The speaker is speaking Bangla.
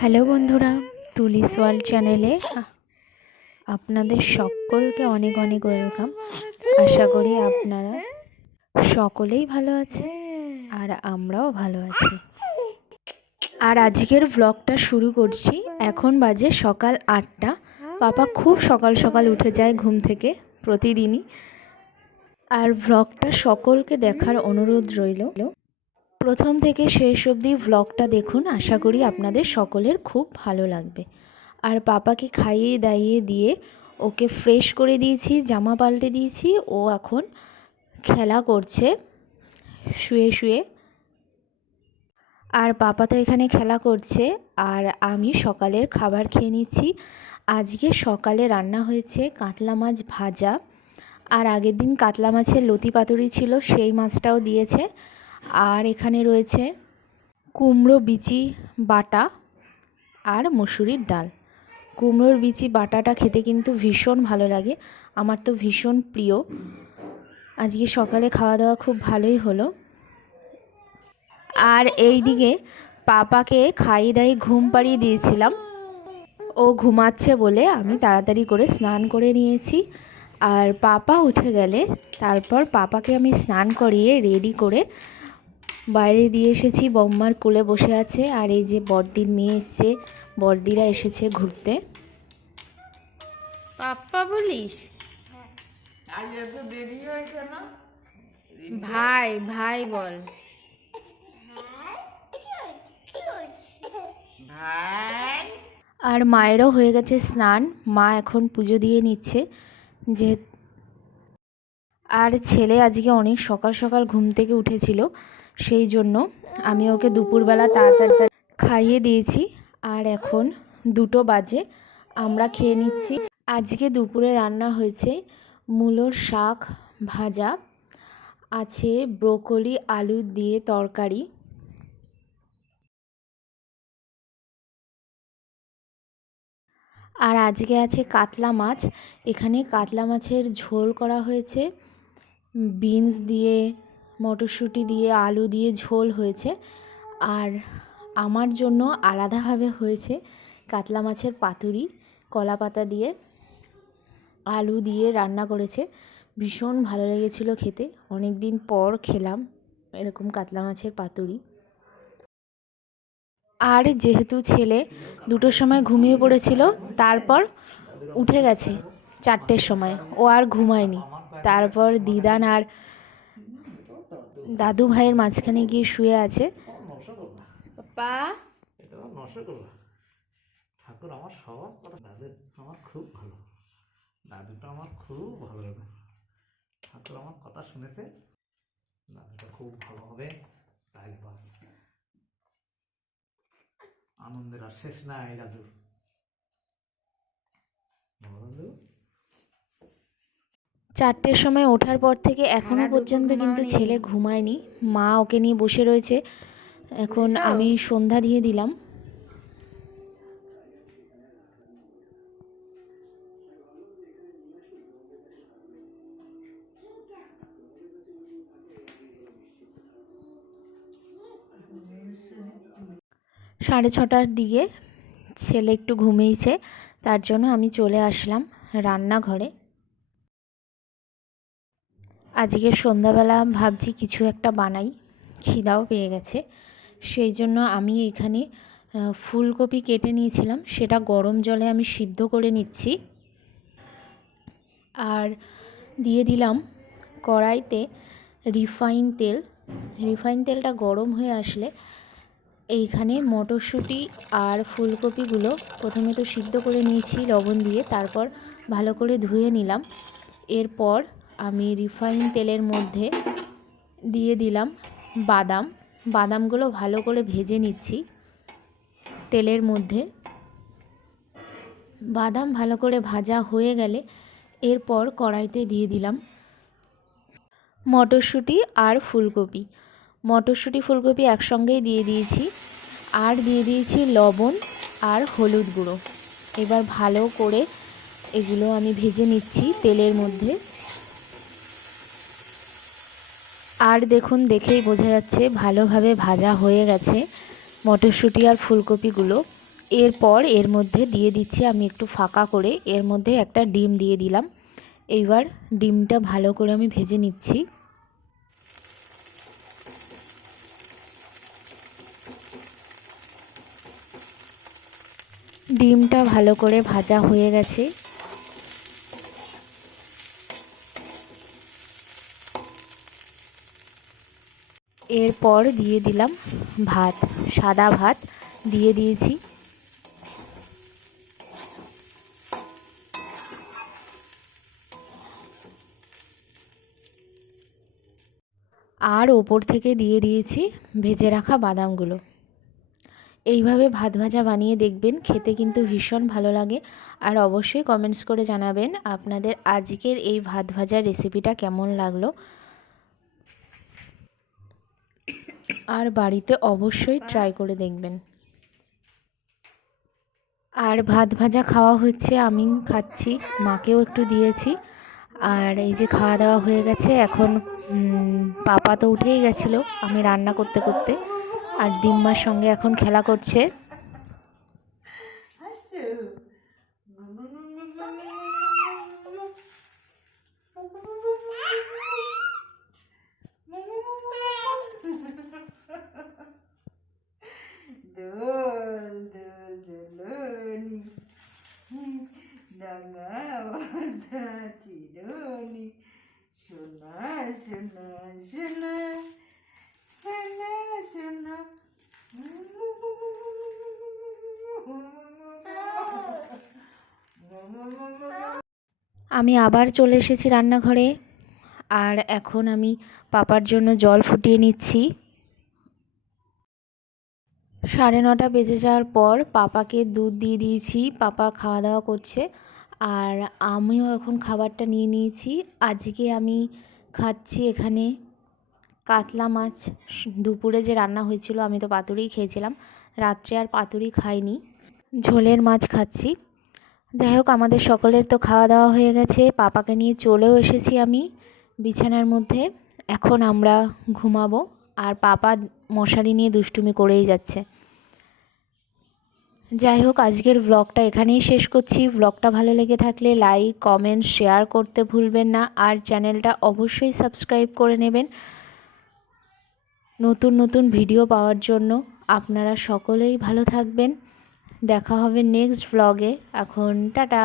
হ্যালো বন্ধুরা, তুলিস ওয়ার্ল্ড চ্যানেলে আপনাদের সকলকে অনেক অনেক ওয়েলকাম। আশা করি আপনারা সকলেই ভালো আছেন আর আমরাও ভালো আছি। আর আজকের ব্লগটা শুরু করছি। এখন বাজে সকাল 8টা। পাপা খুব সকাল সকাল উঠে যায় ঘুম থেকে প্রতিদিনই। আর ব্লগটা সকলকে দেখার অনুরোধ রইল। প্রথম থেকে শেষ অবধি ব্লগটা দেখুন, আশা করি আপনাদের সকলের খুব ভালো লাগবে। আর পাপাকে খাইয়ে দাইয়ে দিয়ে ওকে ফ্রেশ করে দিয়েছি, জামা পাল্টে দিয়েছি। ও এখন খেলা করছে শুয়ে শুয়ে। আর পাপা তো এখানে খেলা করছে আর আমি সকালের খাবার খেয়ে নিচ্ছি। আজকে সকালে রান্না হয়েছে কাতলা মাছ ভাজা, আর আগের দিন কাতলা মাছের লতি পাতুরি ছিল, সেই মাছটাও দিয়েছে। আর এখানে রয়েছে কুমড়ো বিচি বাটা আর মসুরির ডাল। কুমড়োর বিচি বাটাটা খেতে কিন্তু ভীষণ ভালো লাগে, আমার তো ভীষণ প্রিয়। আজকে সকালে খাওয়া দাওয়া খুব ভালোই হলো। আর এই দিকে পাপাকে খাইয়ে দাইয়ে ঘুম পাড়িয়ে দিয়েছিলাম। ও ঘুমাচ্ছে বলে আমি তাড়াতাড়ি করে স্নান করে নিয়েছি। আর পাপা উঠে গেলে তারপর পাপাকে আমি স্নান করিয়ে রেডি করে বাইরে দিয়ে এসেছি। বম্মার কোলে বসে আছে। আর এই যে বড়দির মেয়ে এসছে, বড়দিরা এসেছে ঘুরতে। পাপ্পা বলিস? ভাই ভাই বল। আর মায়েরও হয়ে গেছে স্নান, মা এখন পুজো দিয়ে নিচ্ছে। যে আর ছেলে আজকে অনেক সকাল সকাল ঘুম থেকে উঠেছিল, সেই জন্য আমি ওকে দুপুরবেলা তাড়াতাড়ি খাইয়ে দিয়েছি। আর এখন 2টো বাজে, আমরা খেয়ে নিচ্ছি। আজকে দুপুরে রান্না হয়েছে মূলোর শাক ভাজা, আছে ব্রোকলি আলু দিয়ে তরকারি, আর আজকে আছে কাতলা মাছ। এখানে কাতলা মাছের ঝোল করা হয়েছে, বিনস দিয়ে মটরশুঁটি দিয়ে আলু দিয়ে ঝোল হয়েছে। আর আমার জন্য আলাদাভাবে হয়েছে কাতলা মাছের পাতুরি, কলা পাতা দিয়ে আলু দিয়ে রান্না করেছে। ভীষণ ভালো লেগেছিল খেতে, অনেক দিন পর খেলাম এরকম কাতলা মাছের পাতুরি। আর যেহেতু ছেলে 2টোর সময় ঘুমিয়ে পড়েছিল, তারপর উঠে গেছে 4টের সময়, ও আর ঘুমায়নি। তারপর দিদান আর দাদু ভাইয়ের মাঝখানে গিয়ে শুয়ে আছে। পাপা ঠাকুর আমার সবার কথা, দাদু আমার খুব ভালো, দাদুটা আমার খুব ভালো লাগে। ঠাকুর আমার কথা শুনেছে, দাদুটা খুব ভালো হবে, তাইলে বাস আনন্দের আর শেষ নাই দাদুর। দাদু 4টের সময় ওঠার পর থেকে এখনো পর্যন্ত কিন্তু ছেলে ঘুমায়নি। মা ওকে নিয়ে বসে রয়েছে। এখন আমি সন্ধ্যা দিয়ে দিলাম। সাড়ে 6টার দিকে ছেলে একটু ঘুমিয়েছে, তার জন্য আমি চলে আসলাম রান্নাঘরে। আজকে সন্ধ্যাবেলা ভাবছি কিছু একটা বানাই, খিদাও পেয়ে গেছে। সেই জন্য আমি এখানে ফুলকপি কেটে নিয়েছিলাম, সেটা গরম জলে আমি সিদ্ধ করে নিচ্ছি। আর দিয়ে দিলাম কড়াইতে রিফাইন তেল। রিফাইন তেলটা গরম হয়ে আসলে এইখানে মটরশুঁটি আর ফুলকপিগুলো প্রথমে তো সিদ্ধ করে নিয়েছি লবণ দিয়ে, তারপর ভালো করে ধুয়ে নিলাম। এরপর আমি রিফাইন তেলের মধ্যে দিয়ে দিলাম বাদাম। বাদামগুলো ভালো করে ভেজে নিচ্ছি তেলের মধ্যে। বাদাম ভালো করে ভাজা হয়ে গেলে এরপর কড়াইতে দিয়ে দিলাম মটরশুঁটি আর ফুলকপি। মটরশুঁটি ফুলকপি একসঙ্গেই দিয়ে দিয়েছি, আর দিয়ে দিয়েছি লবণ আর হলুদ গুঁড়ো। এবার ভালো করে এগুলো আমি ভেজে নিচ্ছি তেলের মধ্যে। আর দেখুন, দেখেই বোঝা যাচ্ছে ভালোভাবে ভাজা হয়ে গেছে মটরশুঁটি আর ফুলকপিগুলো। এরপর এর মধ্যে দিয়ে দিচ্ছি আমি একটু ফাঁকা করে, এর মধ্যে একটা ডিম দিয়ে দিলাম। এইবার ডিমটা ভালো করে আমি ভেজে নিচ্ছি। ডিমটা ভালো করে ভাজা হয়ে গেছে। এরপর দিয়ে দিলাম ভাত, সাদা ভাত দিয়ে দিয়েছি। আর ওপর থেকে দিয়ে দিয়েছি ভেজে রাখা বাদামগুলো। এইভাবে ভাত ভাজা বানিয়ে দেখবেন, খেতে কিন্তু ভীষণ ভালো লাগে। আর অবশ্যই কমেন্টস করে জানাবেন আপনাদের আজকের এই ভাত ভাজার রেসিপিটা কেমন লাগলো। আর বাড়িতে অবশ্যই ট্রাই করে দেখবেন। আর ভাত ভাজা খাওয়া হচ্ছে, আমি খাচ্ছি, মাকেও একটু দিয়েছি। আর এই যে খাওয়া দাওয়া হয়ে গেছে। এখন পাপা তো উঠেই গেছিলো আমি রান্না করতে করতে, আর ডিম্মার সঙ্গে এখন খেলা করছে। দোল দোল দোলনি ডাঙা বাঁধা চিরনি সোনা সোনা সোনা সোনা সোনা আমি আবার চলে এসেছি রান্নাঘরে। আর এখন আমি পাপার জন্য জল ফুটিয়ে নিচ্ছি। 9:30 বেজে যাওয়ার পর পাপাকে দুধ দিয়ে দিয়েছি, পাপা খাওয়া দাওয়া করছে। আর আমিও এখন খাবারটা নিয়ে নিয়েছি। আজকে আমি খাচ্ছি এখানে কাতলা মাছ। দুপুরে যে রান্না হয়েছিল আমি তো পাতুরিই খেয়েছিলাম, রাত্রে আর পাতুরি খাইনি, ঝোলের মাছ খাচ্ছি। যাই হোক, আমাদের সকলের তো খাওয়া দাওয়া হয়ে গেছে, পাপাকে নিয়ে চলেও এসেছি আমি বিছানার মধ্যে। এখন আমরা ঘুমাবো। আর পাপা মশারি নিয়ে দুষ্টুমি করেই যাচ্ছে। যাই হোক, আজকের ব্লগটা এখানেই শেষ করছি। ব্লগটা ভালো লেগে থাকলে লাইক কমেন্ট শেয়ার করতে ভুলবেন না। আর চ্যানেলটা অবশ্যই সাবস্ক্রাইব করে নেবেন নতুন নতুন ভিডিও পাওয়ার জন্য। আপনারা সকলেই ভালো থাকবেন। দেখা হবে নেক্সট ব্লগে। এখন টাটা।